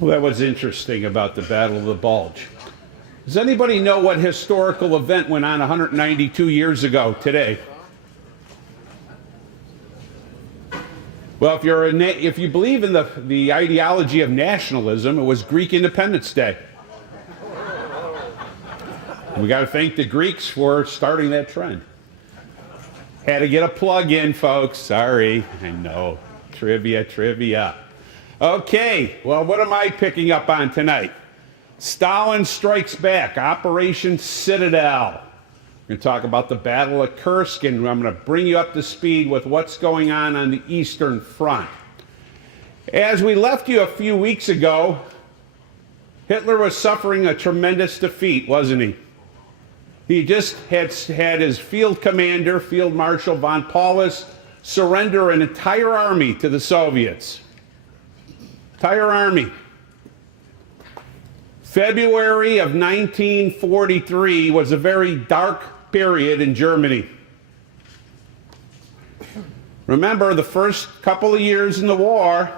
Well, that was interesting about the Battle of the Bulge. Does anybody know what historical event went on 192 years ago today? Well, if you believe in the ideology of nationalism, it was Greek Independence Day. We got to thank the Greeks for starting that trend. Had to get a plug in, folks. Sorry. I know. Trivia. Okay, well, what am I picking up on tonight? Stalin Strikes Back, Operation Citadel. We're going to talk about the Battle of Kursk, and I'm going to bring you up to speed with what's going on the Eastern Front. As we left you a few weeks ago, Hitler was suffering a tremendous defeat, wasn't he? He just had his field commander, Field Marshal von Paulus, surrender an entire army to the Soviets. Entire army. February of 1943 was a very dark period in Germany. Remember, the first couple of years in the war,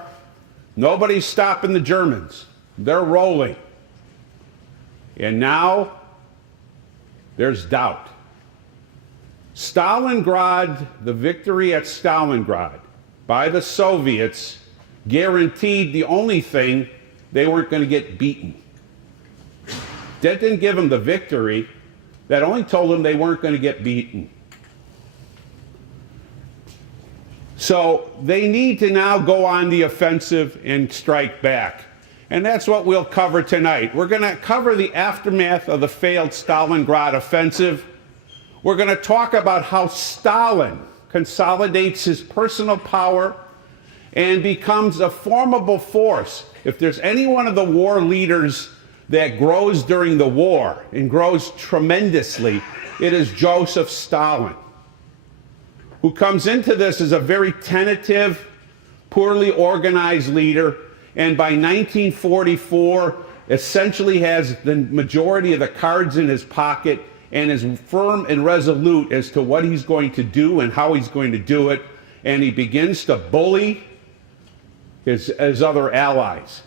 nobody's stopping the Germans. They're rolling. And now, there's doubt. Stalingrad, the victory at Stalingrad by the Soviets guaranteed the only thing: they weren't going to get beaten. That didn't give them the victory. That only told them they weren't going to get beaten. So they need to now go on the offensive and strike back. And that's what we'll cover tonight. We're going to cover the aftermath of the failed Stalingrad offensive. We're going to talk about how Stalin consolidates his personal power and becomes a formidable force. If there's any one of the war leaders that grows during the war and grows tremendously, it is Joseph Stalin, who comes into this as a very tentative, poorly organized leader, and by 1944 essentially has the majority of the cards in his pocket and is firm and resolute as to what he's going to do and how he's going to do it, and he begins to bully his other allies,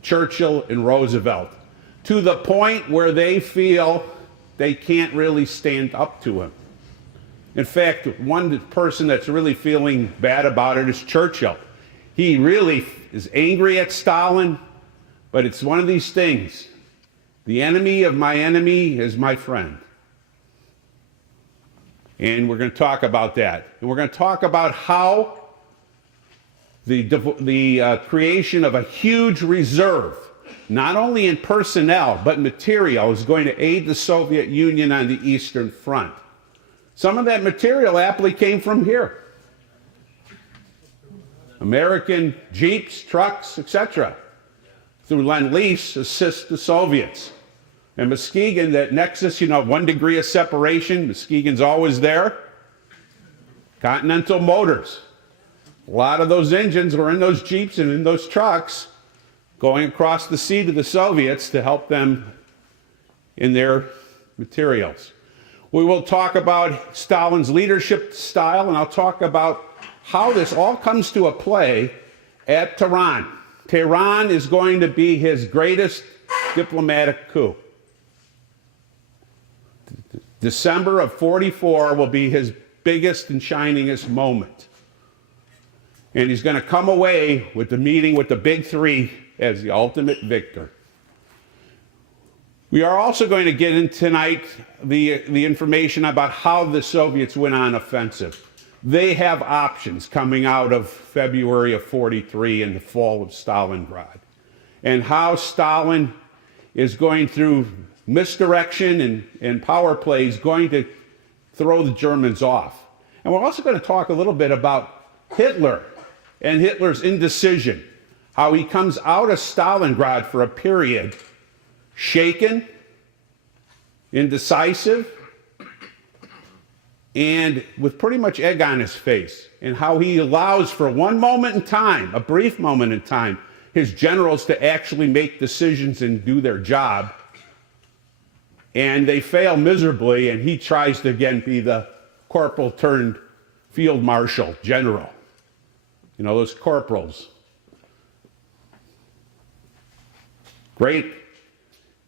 Churchill and Roosevelt, to the point where they feel they can't really stand up to him. In fact, one person that's really feeling bad about it is Churchill. He really is angry at Stalin, but it's one of these things. The enemy of my enemy is my friend. And we're going to talk about that. And we're going to talk about how the creation of a huge reserve, not only in personnel, but material, is going to aid the Soviet Union on the Eastern Front. Some of that material aptly came from here. American jeeps, trucks, etc. Through Lend-Lease assist the Soviets. And Muskegon, that nexus, 1 degree of separation, Muskegon's always there. Continental Motors. A lot of those engines were in those jeeps and in those trucks going across the sea to the Soviets to help them in their materials. We will talk about Stalin's leadership style, and I'll talk about how this all comes to a play at Tehran. Tehran is going to be his greatest diplomatic coup. December of 44 will be his biggest and shiningest moment. And he's going to come away with the meeting with the big three as the ultimate victor. We are also going to get in tonight the information about how the Soviets went on offensive. They have options coming out of February of 43 and the fall of Stalingrad, and how Stalin is going through misdirection and power plays going to throw the Germans off. And we're also going to talk a little bit about Hitler and Hitler's indecision, how he comes out of Stalingrad for a period shaken, indecisive, and with pretty much egg on his face, and how he allows for one moment in time, a brief moment in time, his generals to actually make decisions and do their job. And they fail miserably, and he tries to again be the corporal turned field marshal general. Those corporals. Great,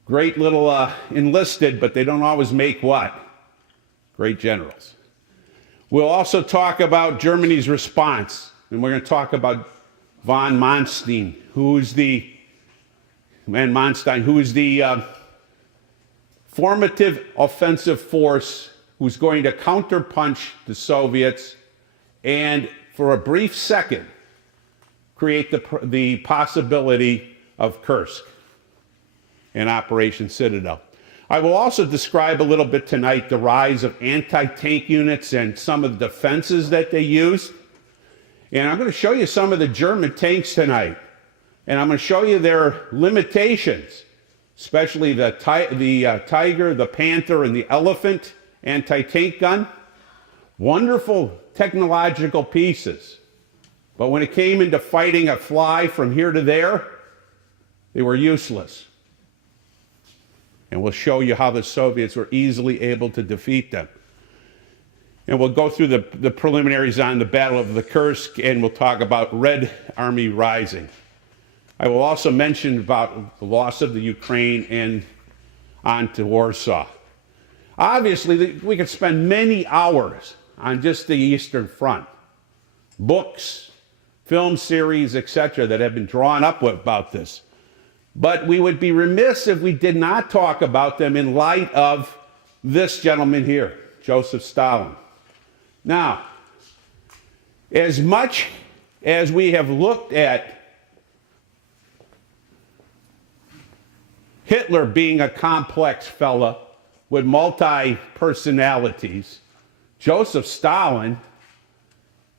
great little enlisted, but they don't always make what? Great generals. We'll also talk about Germany's response, and we're going to talk about von Manstein, who is the formative offensive force who's going to counterpunch the Soviets and, for a brief second, create the possibility of Kursk and Operation Citadel. I will also describe a little bit tonight the rise of anti-tank units and some of the defenses that they used. And I'm going to show you some of the German tanks tonight. And I'm going to show you their limitations, especially the Tiger, the Panther, and the Elephant anti-tank gun. Wonderful technological pieces. But when it came into fighting a fly from here to there, they were useless. And we'll show you how the Soviets were easily able to defeat them. And we'll go through the preliminaries on the Battle of the Kursk, and we'll talk about Red Army Rising. I will also mention about the loss of the Ukraine and on to Warsaw. Obviously, we could spend many hours on just the Eastern Front. Books, film series, etc., that have been drawn up about this. But we would be remiss if we did not talk about them in light of this gentleman here, Joseph Stalin. Now, as much as we have looked at Hitler being a complex fella with multi-personalities, Joseph Stalin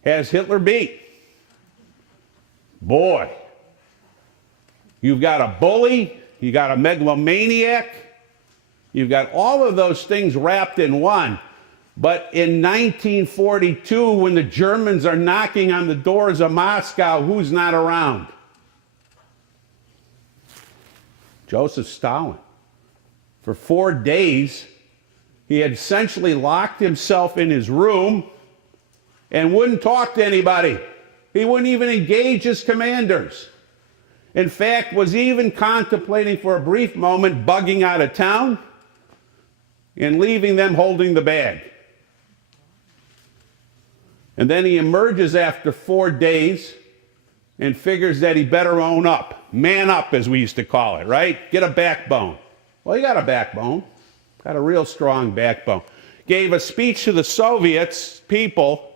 has Hitler beat. Boy. You've got a bully, you got a megalomaniac, you've got all of those things wrapped in one. But in 1942, when the Germans are knocking on the doors of Moscow, who's not around? Joseph Stalin. For 4 days, he had essentially locked himself in his room and wouldn't talk to anybody. He wouldn't even engage his commanders. In fact, was even contemplating for a brief moment bugging out of town and leaving them holding the bag. And then he emerges after 4 days and figures that he better own up. Man up, as we used to call it, right? Get a backbone. Well, he got a backbone. Got a real strong backbone. Gave a speech to the Soviets people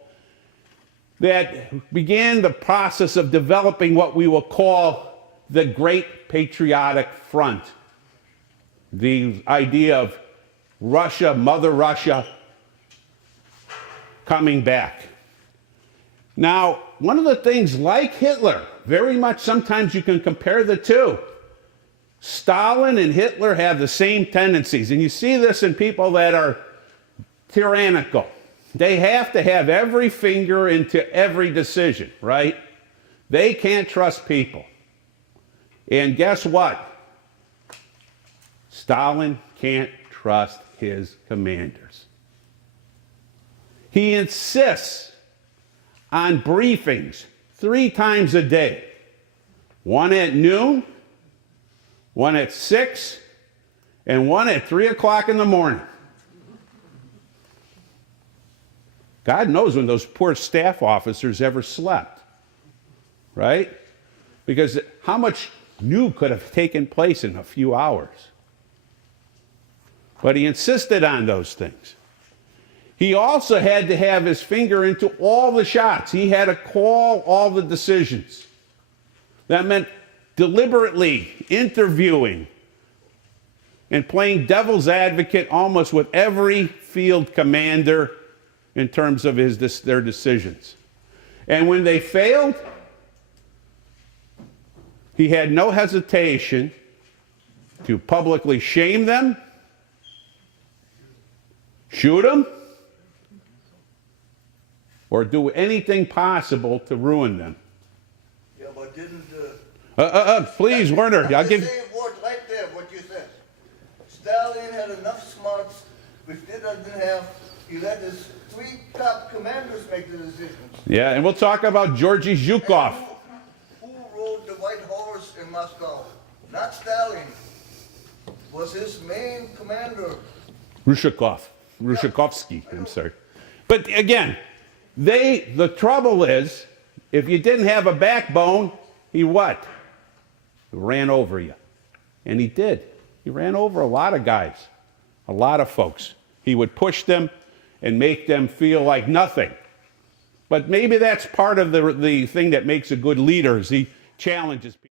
that began the process of developing what we will call the Great Patriotic Front. The idea of Russia, Mother Russia, coming back. Now, one of the things, like Hitler, very much sometimes you can compare the two. Stalin and Hitler have the same tendencies, and you see this in people that are tyrannical. They have to have every finger into every decision, right? They can't trust people. And guess what? Stalin can't trust his commanders. He insists on briefings 3 times a day. One at noon, one at 6, and one at 3 o'clock in the morning. God knows when those poor staff officers ever slept, right? Because how much new could have taken place in a few hours? But he insisted on those things. He also had to have his finger into all the shots. He had to call all the decisions. That meant deliberately interviewing and playing devil's advocate almost with every field commander in terms of their decisions. And when they failed, he had no hesitation to publicly shame them, shoot them, or do anything possible to ruin them. Yeah, but didn't... please, Werner, I'll give... Say a word right there, what you said. Stalin had enough smarts, which Hitler didn't have. He let his 3 top commanders make the decisions. Yeah, and we'll talk about Georgy Zhukov. Who rode the white horse in Moscow? not Stalin, was his main commander. Rushakovsky, I'm sorry. But again, the trouble is, if you didn't have a backbone, he what? He ran over you. And he did. He ran over a lot of guys, a lot of folks. He would push them and make them feel like nothing. But maybe that's part of the thing that makes a good leader, is he challenges people.